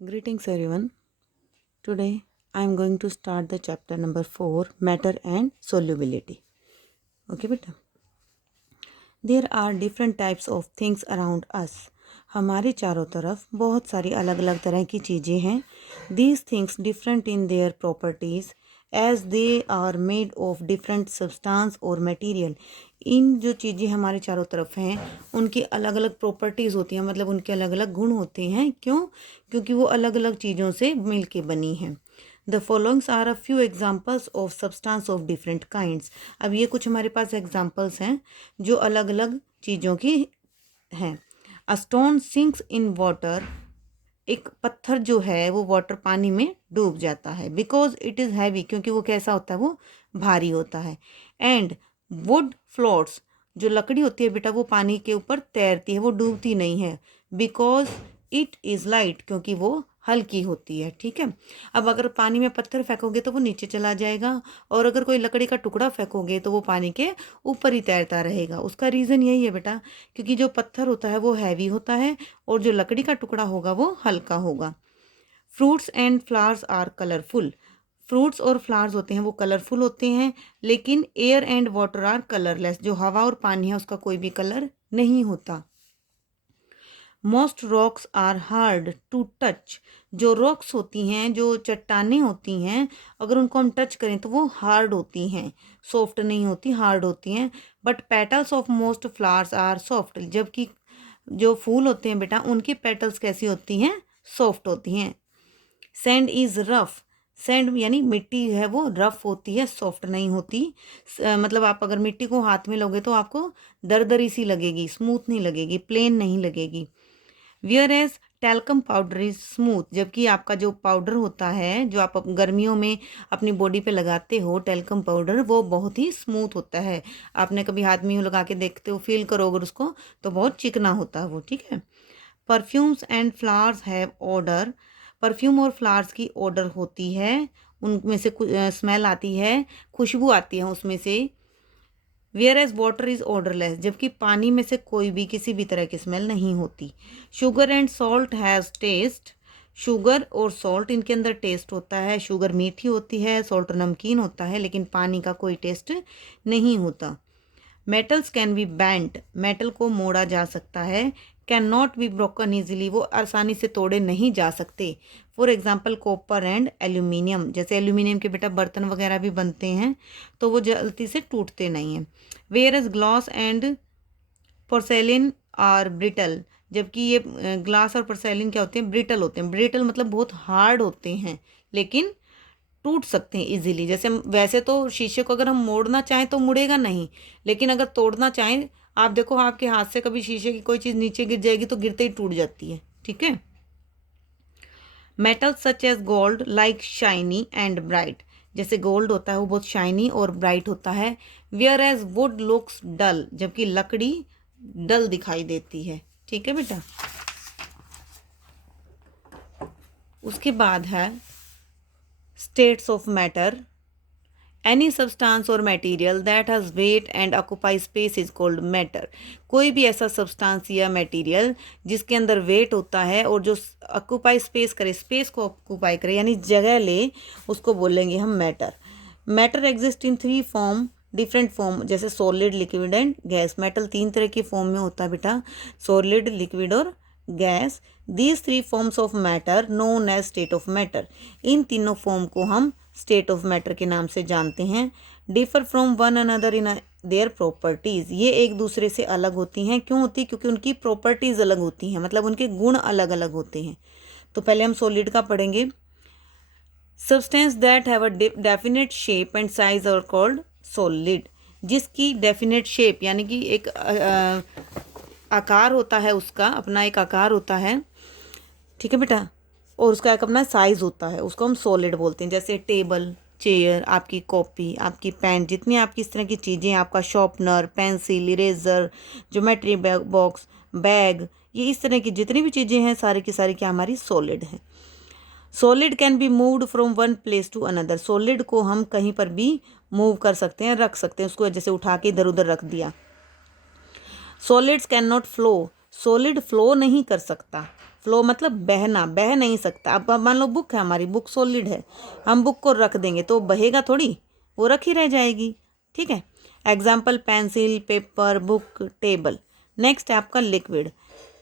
Greetings everyone. Today I am going to start the chapter number 4, matter and solubility. Okay beta. There are different types of things around us. हमारे चारों तरफ बहुत सारी अलग अलग तरह की चीज़ें हैं. These things different in their properties as they are made of different substance or material. इन जो चीज़ें हमारे चारों तरफ हैं उनकी अलग अलग प्रॉपर्टीज़ होती हैं, मतलब उनके अलग अलग गुण होते हैं. क्यों? क्योंकि वो अलग अलग चीज़ों से मिल के बनी हैं. The followings are a few examples of substance of different kinds. अब ये कुछ हमारे पास एग्जाम्पल्स हैं जो अलग अलग चीज़ों की हैं. A stone sinks in water. एक पत्थर जो है वो वाटर पानी में डूब जाता है. बिकॉज इट इज़ हैवी, क्योंकि वो कैसा होता है, वो भारी होता है. And would floats. जो लकड़ी होती है बेटा वो पानी के ऊपर तैरती है, वो डूबती नहीं है. बिकॉज इट इज़ लाइट, क्योंकि वो हल्की होती है. ठीक है. अब अगर पानी में पत्थर फेंकोगे तो वो नीचे चला जाएगा, और अगर कोई लकड़ी का टुकड़ा फेंकोगे तो वो पानी के ऊपर ही तैरता रहेगा. उसका रीज़न यही है बेटा, क्योंकि जो पत्थर होता है वो हैवी होता है और जो लकड़ी का टुकड़ा होगा वो हल्का होगा. Fruits and flowers are colourful. Fruits और फ्लावर्स होते हैं वो कलरफुल होते हैं, लेकिन air and water are colourless. जो हवा और पानी है उसका कोई भी कलर नहीं होता. Most rocks are hard to touch. जो रॉक्स होती हैं, जो चट्टानें होती हैं, अगर उनको हम टच करें तो वो हार्ड होती हैं, सॉफ्ट नहीं होती, हार्ड होती हैं. But petals of most flowers are soft. जबकि जो फूल होते हैं बेटा उनकी पेटल्स कैसी होती हैं, सॉफ्ट होती हैं. Sand is rough. सैंड यानी मिट्टी है वो रफ होती है, सॉफ्ट नहीं होती. मतलब आप अगर मिट्टी को हाथ में लोगे तो आपको दरदरी सी लगेगी, स्मूथ नहीं लगेगी, प्लेन नहीं लगेगी. Whereas talcum powder is smooth. जबकि आपका जो पाउडर होता है जो आप गर्मियों में अपनी बॉडी पे लगाते हो, टैल्कम पाउडर, वो बहुत ही स्मूथ होता है. आपने कभी हाथ में यूँ लगा के देखते हो, फील करो अगर उसको, तो बहुत चिकना होता है वो. ठीक है. Perfumes and flowers have order. Perfume और फ्लावर्स की ऑर्डर होती है, उनमें से स्मेल आती है, खुशबू आती है उसमें से. Whereas water is odourless. जबकि पानी में से कोई भी किसी भी तरह की स्मेल नहीं होती. Sugar and salt has taste. Sugar और सॉल्ट इनके अंदर टेस्ट होता है. शुगर मीठी होती है, सॉल्ट नमकीन होता है, लेकिन पानी का कोई टेस्ट नहीं होता. Metals can be band. Metal को मोड़ा जा सकता है. Can not be broken easily. वो आसानी से तोड़े नहीं जा सकते. For example copper and aluminium. जैसे एल्यूमिनियम के बेटा बर्तन वगैरह भी बनते हैं तो वो जल्दी से टूटते नहीं हैं. Whereas glass and porcelain are brittle. जबकि ये ग्लास और पोर्सेलिन क्या होते हैं, ब्रिटल होते हैं. ब्रिटल मतलब बहुत हार्ड होते हैं, लेकिन टूट सकते हैं इजीली. जैसे वैसे तो शीशे को अगर हम मोड़ना चाहें तो मुड़ेगा नहीं, लेकिन अगर तोड़ना चाहें, आप देखो आपके हाथ से कभी शीशे की कोई चीज़ नीचे गिर जाएगी तो गिरते ही टूट जाती है. ठीक है. Metal such as gold like shiny and bright. जैसे गोल्ड होता है वो बहुत शाइनी और ब्राइट होता है. Whereas wood looks dull. जबकि लकड़ी डल दिखाई देती है. ठीक है बेटा. उसके बाद है states of matter. Any substance और material that has weight and occupy space is called matter. कोई भी ऐसा सब्सटेंस या मटेरियल जिसके अंदर वेट होता है और जो ऑक्यूपाई स्पेस करे, स्पेस को ऑक्यूपाई करे यानी जगह ले, उसको बोलेंगे हम matter. Matter exist in 3 form, different form. जैसे solid, liquid and gas. Metal 3 तरह की फॉर्म में होता है बेटा, सॉलिड, लिक्विड और gas. These 3 forms of matter known as state of matter. इन तीनों फॉर्म को हम स्टेट ऑफ मैटर के नाम से जानते हैं. Differ from one another in their properties. ये एक दूसरे से अलग होती हैं. क्यों होती? क्योंकि उनकी प्रॉपर्टीज़ अलग होती हैं, मतलब उनके गुण अलग अलग होते हैं. तो पहले हम सॉलिड का पढ़ेंगे. Substance that have a definite shape and size are called solid. जिसकी डेफिनेट शेप यानी कि एक आकार होता है, उसका अपना एक आकार होता है. ठीक है बेटा. और उसका एक अपना साइज़ होता है, उसको हम सॉलिड बोलते हैं. जैसे टेबल, चेयर, आपकी कॉपी, आपकी पेन, जितनी आपकी इस तरह की चीज़ें, आपका sharpener, pencil, eraser, geometry box, bag, ये इस तरह की जितनी भी चीज़ें हैं सारी की सारी क्या हमारी सॉलिड हैं. Solid can be moved from one place to another. Solid को हम कहीं पर भी मूव कर सकते हैं, रख सकते हैं. उसको जैसे उठा के इधर उधर रख दिया. Solids can not flow. Solid flow नहीं कर सकता. फ्लो मतलब बहना, बह नहीं सकता। अब मान लो बुक है हमारी, बुक सॉलिड है, हम बुक को रख देंगे तो बहेगा थोड़ी, वो रखी रह जाएगी। ठीक है। Example pencil, paper, book, table. Next है आपका liquid.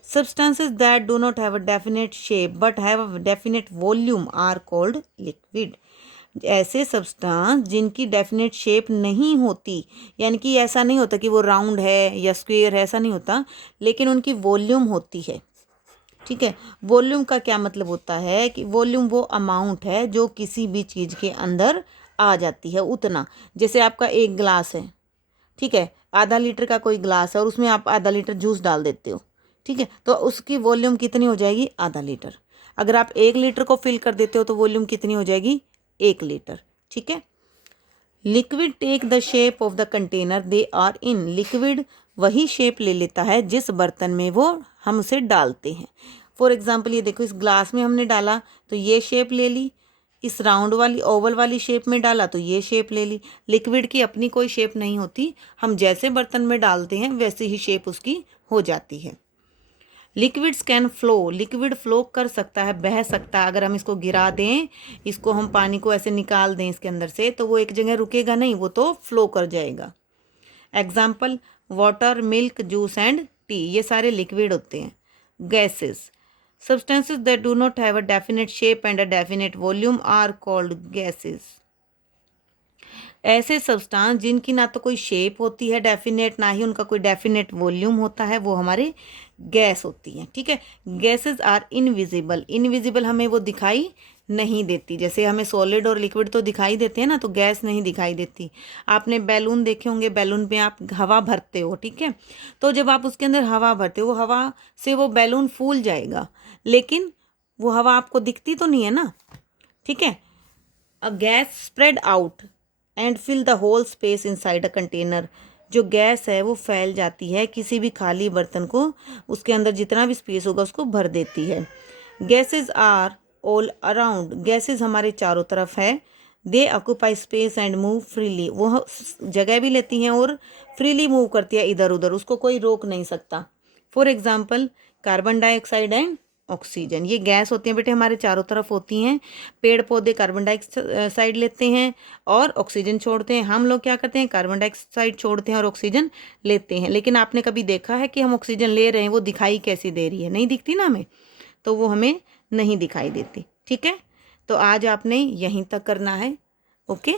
Substances that do not have a definite shape but have a definite volume are called liquid. ऐसे सब्सटेंस जिनकी डेफिनेट शेप नहीं होती, यानी कि ऐसा नहीं होता कि वो राउंड है या स्क्वायर है, ऐसा नहीं होता, लेकिन उनकी वॉल्यूम होती है। ठीक है। वॉल्यूम का क्या मतलब होता है कि वॉल्यूम वो अमाउंट है जो किसी भी चीज़ के अंदर आ जाती है, उतना। जैसे आपका एक गिलास है, ठीक है, आधा लीटर का कोई गिलास है और उसमें आप आधा लीटर जूस डाल देते हो, ठीक है, तो उसकी वॉल्यूम कितनी हो जाएगी? आधा लीटर। अगर आप 1 लीटर को फिल कर देते हो तो वॉल्यूम कितनी हो जाएगी? 1 लीटर। ठीक है। Liquid take the shape of the container they are in. Liquid वही शेप ले लेता है जिस बर्तन में वो हम उसे डालते हैं। फॉर एग्जाम्पल ये देखो, इस ग्लास में हमने डाला तो ये शेप ले ली, इस राउंड वाली ओवल वाली शेप में डाला तो ये शेप ले ली। लिक्विड की अपनी कोई शेप नहीं होती, हम जैसे बर्तन में डालते हैं वैसे ही शेप उसकी हो जाती है। Liquids can flow. Liquid flow कर सकता है, बह सकता है। अगर हम इसको गिरा दें, इसको हम पानी को ऐसे निकाल दें इसके अंदर से, तो वो एक जगह रुकेगा नहीं, वो तो फ्लो कर जाएगा। Example water, milk, juice and T, ये सारे लिक्विड होते हैं। Gases. Substances that do not have a definite shape and a definite volume are called gases. ऐसे सब्सटेंस जिनकी ना तो कोई शेप होती है डेफिनेट, ना ही उनका कोई डेफिनेट वॉल्यूम होता है, वो हमारे गैस होती हैं। ठीक है। Gases are invisible. इनविजिबल हमें वो दिखाई नहीं देती। जैसे हमें सॉलिड और लिक्विड तो दिखाई देते हैं ना, तो गैस नहीं दिखाई देती। आपने बैलून देखे होंगे, बैलून में आप हवा भरते हो, ठीक है, तो जब आप उसके अंदर हवा भरते हो, वो हवा से वो बैलून फूल जाएगा, लेकिन वो हवा आपको दिखती तो नहीं है ना। ठीक है। A gas spread out and fill the whole space inside a container. जो गैस है वो फैल जाती है किसी भी खाली बर्तन को, उसके अंदर जितना भी स्पेस होगा उसको भर देती है। Gases are all around. Gases हमारे चारों तरफ है। They occupy space and move freely. वो जगह भी लेती हैं और फ्रीली मूव करती है इधर उधर, उसको कोई रोक नहीं सकता। For example carbon dioxide and oxygen, ये गैस होती हैं बेटे, हमारे चारों तरफ होती हैं। पेड़ पौधे कार्बन डाइऑक्साइड लेते हैं और ऑक्सीजन छोड़ते हैं। हम लोग क्या करते हैं? कार्बन डाइऑक्साइड छोड़ते हैं और ऑक्सीजन लेते हैं। लेकिन आपने कभी देखा है कि हम ऑक्सीजन ले रहे हैं, वो दिखाई कैसी दे रही है? नहीं दिखती ना हमें, तो वो हमें नहीं दिखाई देती। ठीक है। तो आज आपने यहीं तक करना है। ओके।